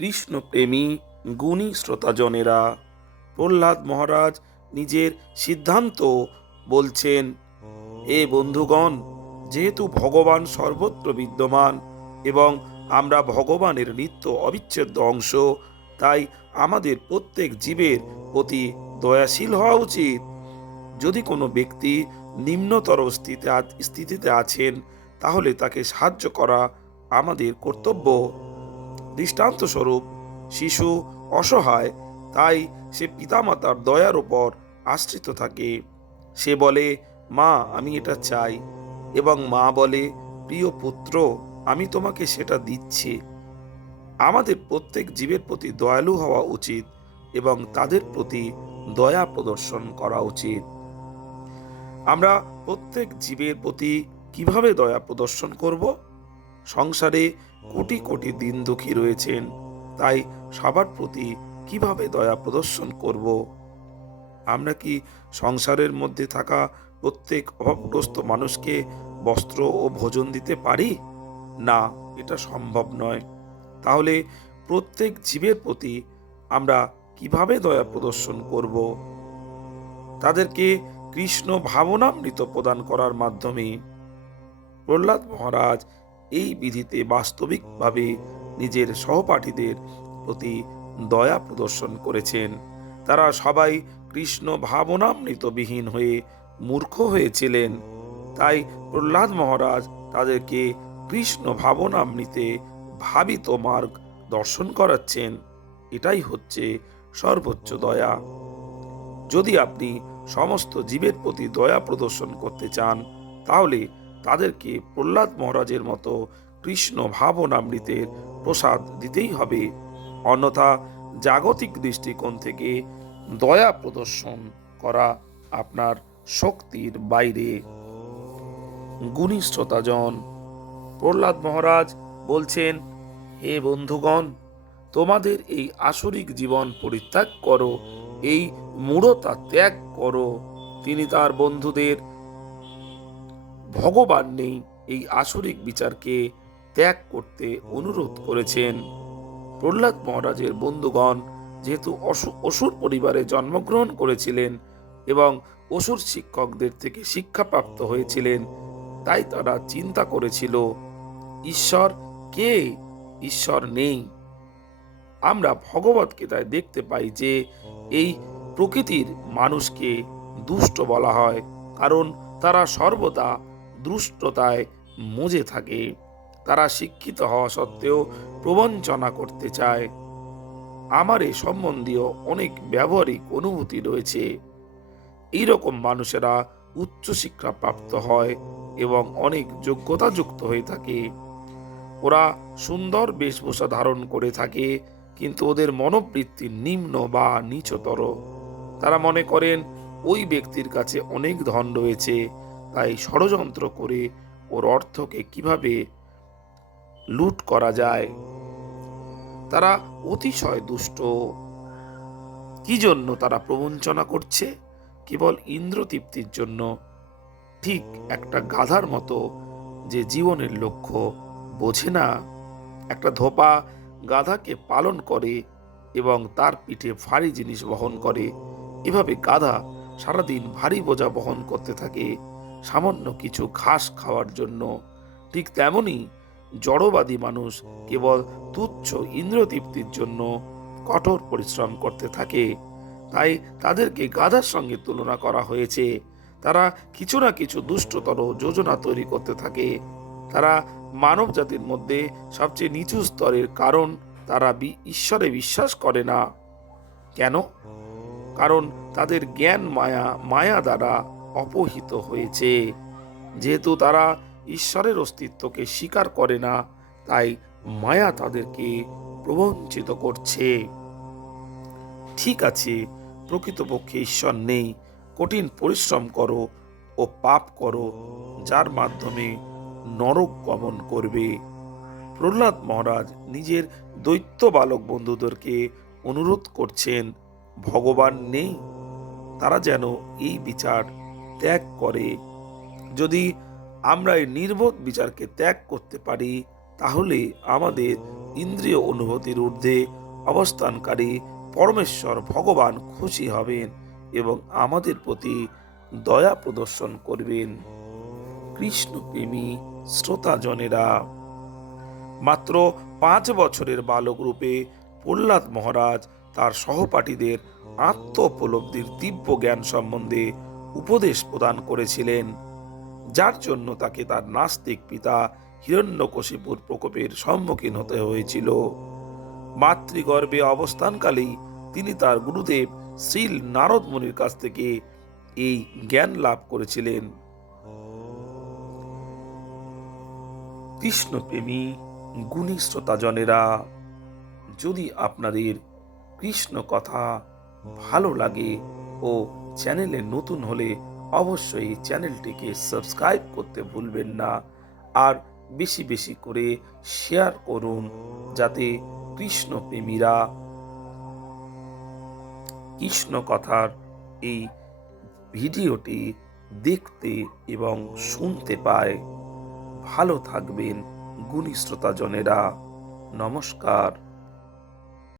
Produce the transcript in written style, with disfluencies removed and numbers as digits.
কৃষ্ণপ্রেমী গুণী শ্রোতাজনেরা, প্রহ্লাদ মহারাজ নিজের সিদ্ধান্ত বলছেন, হে বন্ধুগণ, যেহেতু ভগবান সর্বত্র বিদ্যমান এবং আমরা ভগবানের নিত্য অবিচ্ছেদ্য অংশ, তাই আমাদের প্রত্যেক জীবের প্রতি দয়াশীল হওয়া উচিত। যদি কোনো ব্যক্তি নিম্নতর স্থিতিতে আছেন, তাহলে তাকে সাহায্য করা আমাদের কর্তব্য। দৃষ্টান্তস্বরূপ, শিশু অসহায়, তাই সে পিতামাতার দয়ার উপর আশ্রিত থাকে। সে বলে, মা, আমি এটা চাই, এবং মা বলে, প্রিয় পুত্র, আমি তোমাকে সেটা দিচ্ছি। আমাদের প্রত্যেক জীবের প্রতি দয়ালু হওয়া উচিত এবং তাদের প্রতি দয়া প্রদর্শন করা উচিত। আমরা প্রত্যেক জীবের প্রতি কিভাবে দয়া প্রদর্শন করব? সংসারে কোটি কোটি দিন দুঃখী রয়েছেন, তাই সবার প্রতি কিভাবে দয়া প্রদর্শন করব? আমরা কি সংসারের মধ্যে থাকা প্রত্যেক অভাবগ্রস্ত মানুষকে বস্ত্র ও ভোজন দিতে পারি? না, এটা সম্ভব নয়। তাহলে প্রত্যেক জীবের প্রতি আমরা কিভাবে দয়া প্রদর্শন করব? তাদেরকে কৃষ্ণ ভাবনামৃত প্রদান করার মাধ্যমে। প্রহ্লাদ মহারাজ এই বিধিতে বাস্তবিকভাবে নিজের সহপাঠীদের প্রতি দয়া প্রদর্শন করেছেন। তারা সবাই কৃষ্ণ ভাবনামৃতবিহীন হয়ে মূর্খ হয়েছিলেন। তাই প্রহ্লাদ মহারাজ তাদেরকে কৃষ্ণ ভাবনামৃতে ভাবিত মার্গ দর্শন করাচ্ছেন। এটাই হচ্ছে সর্বোচ্চ দয়া। যদি আপনি সমস্ত জীবের প্রতি দয়া প্রদর্শন করতে চান, তাহলে তাদেরকে প্রহ্লাদ মহারাজের মতো কৃষ্ণ ভাবনামৃতের প্রসাদ দিতেই হবে। অন্যথা জাগতিক দৃষ্টিকোণ থেকে দয়া প্রদর্শন করা আপনার শক্তির বাইরে। গুণী শ্রোতাজন, প্রহ্লাদ মহারাজ বলছেন, হে বন্ধুগণ, তোমাদের এই আসরিক জীবন পরিত্যাগ করো, এই মূঢ়তা ত্যাগ করো। তিনি তার বন্ধুদের ভগবান নেই এই আসরিক বিচারকে ত্যাগ করতে অনুরোধ করেছেন। প্রহ্লাদ মহারাজের বন্ধুগণ যেহেতু অসুর পরিবারে জন্মগ্রহণ করেছিলেন এবং অসুর শিক্ষকদের থেকে শিক্ষাপ্রাপ্ত হয়েছিলেন, তাই তারা চিন্তা করেছিল, ঈশ্বর কে? ঈশ্বর নেই। আমরা ভগবদ্গীতায় দেখতে পাই যে এই প্রকৃতির মানুষকে দুষ্ট বলা হয়, কারণ তারা সর্বদা দুষ্টতায় মজে থাকে। তারা শিক্ষিত হওয়া সত্ত্বেও প্রবঞ্চনা করতে চায়। আমার এ সম্বন্ধীয় অনেক ব্যবহারিক অনুভূতি রয়েছে। এইরকম মানুষেরা উচ্চশিক্ষা প্রাপ্ত হয় এবং অনেক যোগ্যতাযুক্ত হয়ে থাকে। ওরা সুন্দর বেশভূষা ধারণ করে থাকে, কিন্তু ওদের মনোবৃত্তি নিম্ন বা নিচতর। তারা মনে করেন ওই ব্যক্তির কাছে অনেক ধন রয়েছে, তাই ষড়যন্ত্র করে ওর অর্থকে কিভাবে লুট করা যায়। তারা অতিশয় দুষ্ট। কি জন্য তারা প্রবঞ্চনা করছে? কেবল ইন্দ্রতৃপ্তির জন্য। ঠিক একটা গাধার মতো যে জীবনের লক্ষ্য বোঝে না। একটা ধোপা গাধাকে পালন করে এবং তার পিঠে ভারী জিনিস বহন করে। এভাবে গাধা সারাদিন ভারী বোঝা বহন করতে থাকে সামান্য কিছু ঘাস খাওয়ার জন্য। ঠিক তেমনি জড়বাদী মানুষ কেবল তুচ্ছ ইন্দ্রতৃপ্তির জন্য কঠোর পরিশ্রম করতে থাকে। তাই তাদেরকে গাধার সঙ্গে তুলনা করা হয়েছে। তারা কিছু না কিছু দুষ্টতর যোজনা তৈরি করতে থাকে। তারা মানব জাতির মধ্যে সবচেয়ে নিচু স্তরের, কারণ তারা ঈশ্বরে বিশ্বাস করে না। কেন? কারণ তাদের জ্ঞান মায়া দ্বারা অপহৃত হয়েছে। যেহেতু তারা ঈশ্বরের অস্তিত্বকে স্বীকার করে না, তাই মায়া তাদেরকে প্রবঞ্চিত করছে। ঠিক আছে, প্রকৃতপক্ষে ঈশ্বর নেই। কঠিন পরিশ্রম করো ও পাপ করো, যার মাধ্যমে নরক গমন করবে। প্রহ্লাদ মহারাজ নিজের দৈত্য বালক বন্ধুদেরকে অনুরোধ করছেন, ভগবান নেই, তারা যেন এই বিচার ত্যাগ করে। যদি আমরা এই নির্বোধ বিচারকে ত্যাগ করতে পারি, তাহলে আমাদের ইন্দ্রিয় অনুভূতির ঊর্ধ্বে অবস্থানকারী পরমেশ্বর ভগবান খুশি হবেন এবং আমাদের প্রতি দয়া প্রদর্শন করবেন। কৃষ্ণপ্রেমী শ্রোতাজনেরা, মাত্র 5 বছরের বালক রূপে প্রহ্লাদ মহারাজ তার সহপাঠীদের আত্ম-উপলব্ধির দিব্য জ্ঞান সম্বন্ধে উপদেশ প্রদান করেছিলেন, যার জন্য তাকে তার নাস্তিক পিতা হিরণ্যকশিপুর প্রকোপের সম্মুখীন হতে হয়েছিল। মাতৃগর্ভে অবস্থানকালেই তিনি তার গুরুদেব শ্রীল নারদ মুনির কাছ থেকে এই জ্ঞান লাভ করেছিলেন। কৃষ্ণপ্রেমী গুণী শ্রোতাজনেরা, যদি আপনাদের কৃষ্ণ কথা ভালো লাগে ও চ্যানেলে নতুন হলে অবশ্যই চ্যানেলটিকে সাবস্ক্রাইব করতে ভুলবেন না, আর বেশি বেশি করে শেয়ার করুন, যাতে কৃষ্ণপ্রেমীরা কৃষ্ণ কথার এই ভিডিওটি দেখতে এবং শুনতে পায়। ভালো থাকবেন গুণী শ্রোতাজনেরা। নমস্কার।